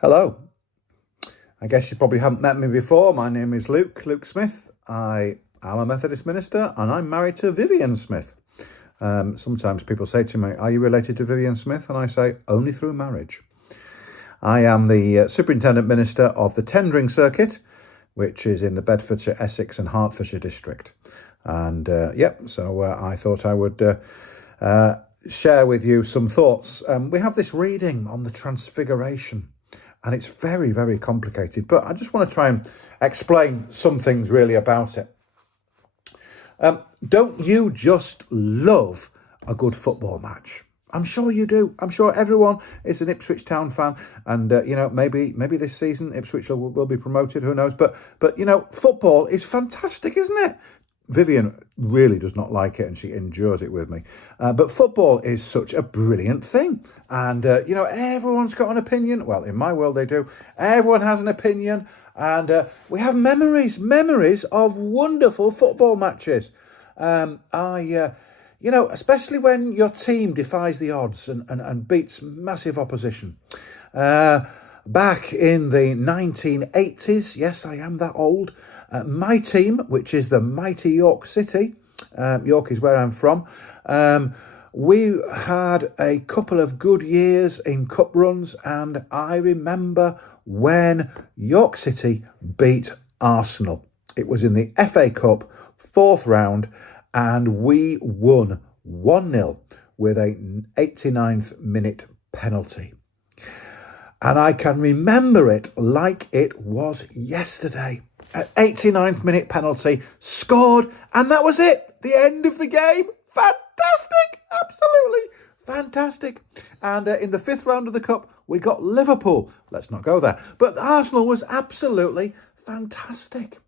Hello. I guess you probably haven't met me before. My name is Luke Smith. I am a Methodist minister and I'm married to Vivian Smith. Sometimes people say to me, "Are you related to Vivian Smith?" And I say, only through marriage. I am the Superintendent Minister of the Tendering Circuit, which is in the Bedfordshire, Essex and Hertfordshire district. And so I thought I would share with you some thoughts. We have this reading on the Transfiguration. And it's very, very complicated, but I just want to try and explain some things really about it. Don't you just love a good football match? I'm sure you do. I'm sure everyone is an Ipswich Town fan, and maybe this season Ipswich will be promoted. Who knows? But football is fantastic, isn't it? Vivian really does not like it and she endures it with me. But football is such a brilliant thing. And, everyone's got an opinion. Well, in my world, they do. Everyone has an opinion. And we have memories of wonderful football matches. Especially when your team defies the odds and beats massive opposition. Back in the 1980s, yes, I am that old, my team, which is the mighty York City, York is where I'm from, we had a couple of good years in cup runs, and I remember when York City beat Arsenal. It was in the FA Cup, 4th round, and we won 1-0 with an 89th minute penalty. And I can remember it like it was yesterday. An 89th minute penalty, scored, and that was it. The end of the game. Fantastic. Absolutely fantastic. And in the 5th round of the Cup, we got Liverpool. Let's not go there. But Arsenal was absolutely fantastic.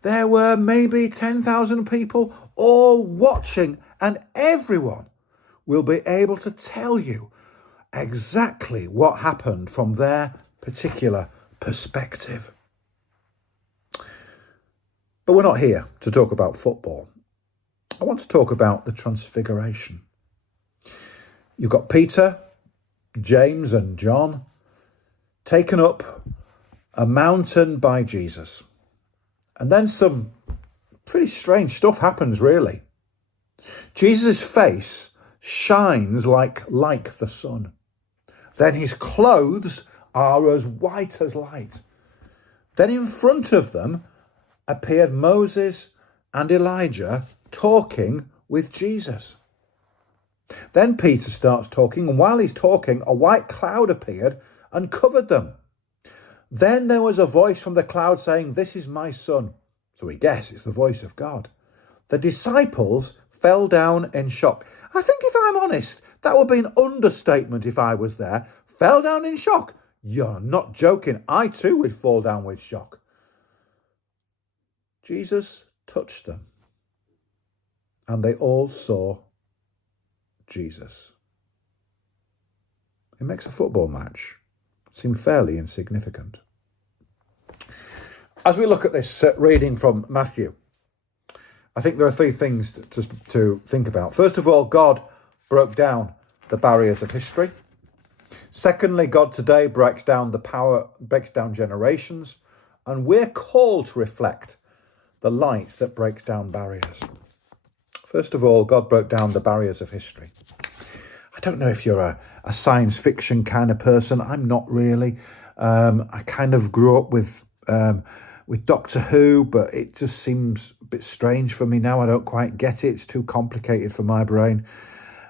There were maybe 10,000 people all watching, and everyone will be able to tell you exactly what happened from their particular perspective. But we're not here to talk about football. I want to talk about the Transfiguration. You've got Peter, James and John taken up a mountain by Jesus. And then some pretty strange stuff happens, really. Jesus' face shines like the sun. Then his clothes are as white as light. Then in front of them appeared Moses and Elijah talking with Jesus. Then Peter starts talking, and while he's talking, a white cloud appeared and covered them. Then there was a voice from the cloud saying, "This is my son." So we guess it's the voice of God. The disciples fell down in shock. I think, if I'm honest, that would be an understatement if I was there. Fell down in shock. You're not joking. I too would fall down with shock. Jesus touched them, and they all saw Jesus. It makes a football match seem fairly insignificant. As we look at this reading from Matthew, I think there are 3 things to think about. First of all, God broke down the barriers of history. Secondly, God today breaks down generations, and we're called to reflect the light that breaks down barriers. First of all, God broke down the barriers of history. I don't know if you're a science fiction kind of person. I'm not really. I kind of grew up with Doctor Who, but it just seems a bit strange for me now. I don't quite get it. It's too complicated for my brain.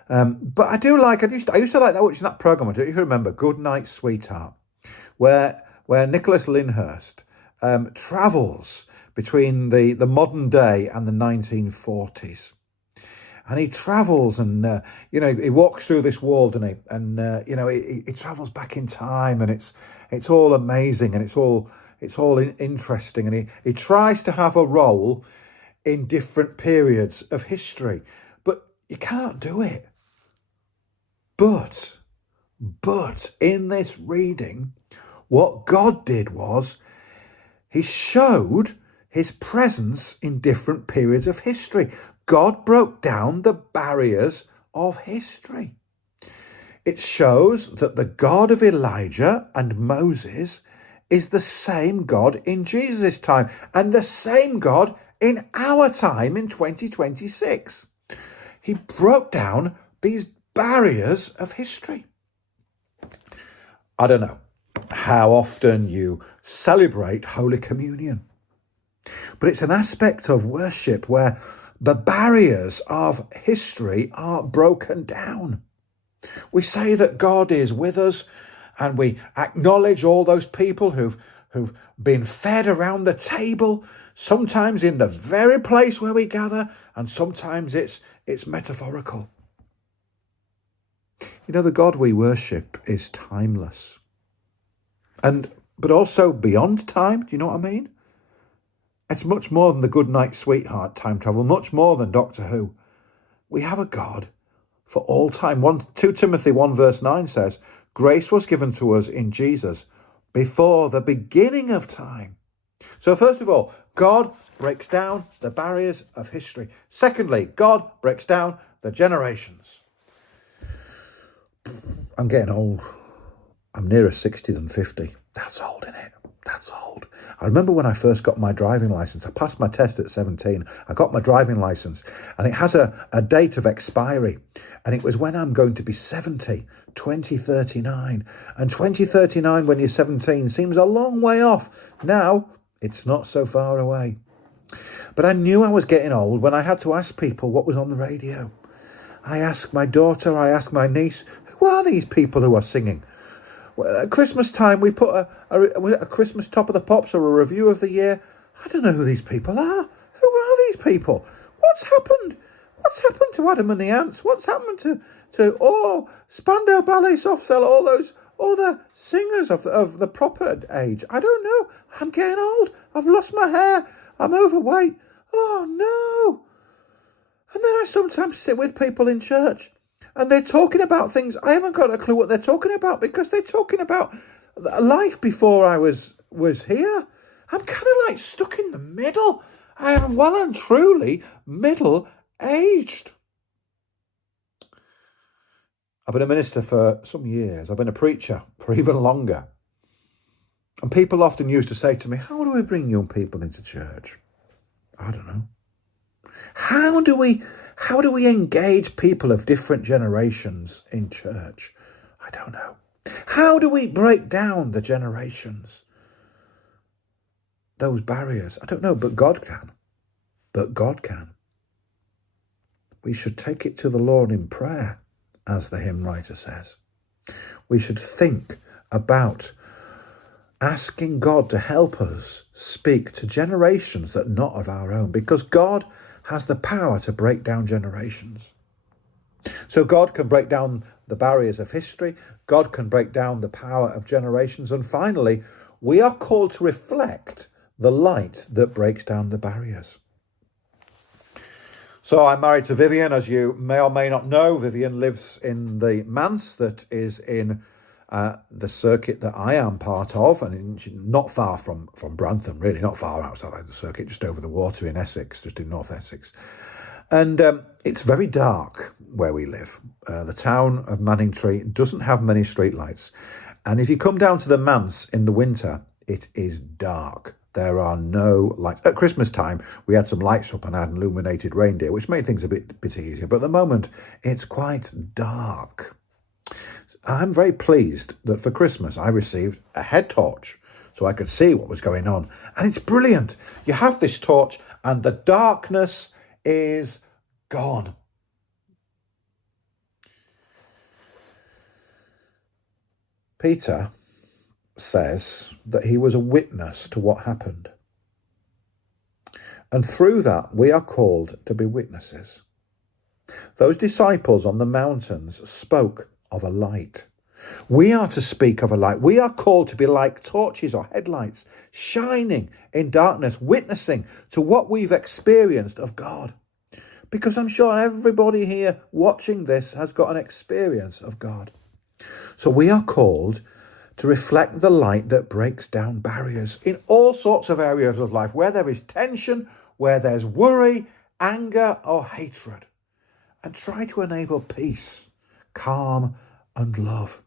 But I do like, I used to like watching that programme. I don't know if you remember, Good Night Sweetheart, where Nicholas Lyndhurst travels between the modern day and the 1940s. And he travels and, he walks through this wall, doesn't he? And, he travels back in time, and it's all amazing, and it's all interesting. And he tries to have a role in different periods of history, but you can't do it. But in this reading, what God did was he showed his presence in different periods of history. God broke down the barriers of history. It shows that the God of Elijah and Moses is the same God in Jesus' time and the same God in our time in 2026. He broke down these barriers of history. I don't know how often you celebrate Holy Communion, but it's an aspect of worship where the barriers of history are broken down. We say that God is with us, and we acknowledge all those people who've been fed around the table, sometimes in the very place where we gather, and sometimes it's metaphorical. You know, the God we worship is timeless, but also beyond time. Do you know what I mean? It's much more than the Good Night Sweetheart time travel, much more than Doctor Who. We have a God for all time. 2 Timothy 1 verse 9 says, grace was given to us in Jesus before the beginning of time. So first of all, God breaks down the barriers of history. Secondly, God breaks down the generations. I'm getting old. I'm nearer 60 than 50. That's old, isn't it? That's old. I remember when I first got my driving licence. I passed my test at 17. I got my driving licence, and it has a date of expiry. And it was when I'm going to be 70, 2039. And 2039, when you're 17, seems a long way off. Now, it's not so far away. But I knew I was getting old when I had to ask people what was on the radio. I asked my daughter, I asked my niece, who are these people who are singing? At Christmas time, we put a Christmas Top of the Pops or a review of the year. I don't know who these people are. Who are these people? What's happened? What's happened to Adam and the Ants? What's happened to Spandau Ballet Soft Cell, all the singers of the proper age? I don't know. I'm getting old. I've lost my hair. I'm overweight. Oh, no. And then I sometimes sit with people in church, and they're talking about things. I haven't got a clue what they're talking about, because they're talking about life before I was here. I'm kind of like stuck in the middle. I am well and truly middle-aged. I've been a minister for some years. I've been a preacher for even longer. And people often used to say to me, how do we bring young people into church? I don't know. How do we engage people of different generations in church? I don't know. How do we break down the generations? Those barriers? I don't know, but God can. But God can. We should take it to the Lord in prayer, as the hymn writer says. We should think about asking God to help us speak to generations that are not of our own, because God has the power to break down generations. So God can break down the barriers of history. God can break down the power of generations. And finally, we are called to reflect the light that breaks down the barriers. So I'm married to Vivian, as you may or may not know. Vivian lives in the manse that is in the circuit that I am part of, and not far from Brantham, really, not far outside the circuit, just over the water in Essex, just in North Essex. And it's very dark where we live. The town of Manningtree doesn't have many streetlights. And if you come down to the manse in the winter, it is dark. There are no lights. At Christmas time, we had some lights up and had illuminated reindeer, which made things a bit easier. But at the moment, it's quite dark. I'm very pleased that for Christmas I received a head torch so I could see what was going on. And it's brilliant. You have this torch and the darkness is gone. Peter says that he was a witness to what happened. And through that, we are called to be witnesses. Those disciples on the mountains spoke of a light. We are to speak of a light. We are called to be like torches or headlights, shining in darkness, witnessing to what we've experienced of God. Because I'm sure everybody here watching this has got an experience of God. So we are called to reflect the light that breaks down barriers in all sorts of areas of life, where there is tension, where there's worry, anger, or hatred, and try to enable peace, calm, and love.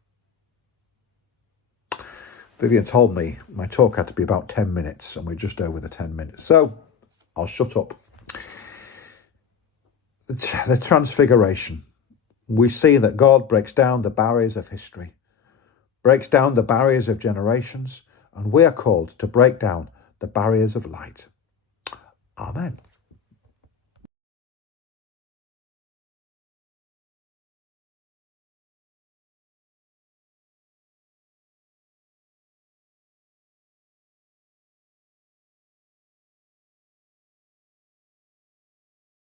Vivian told me my talk had to be about 10 minutes, and we're just over the 10 minutes. So I'll shut up. The Transfiguration. We see that God breaks down the barriers of history, breaks down the barriers of generations, and we are called to break down the barriers of light. Amen.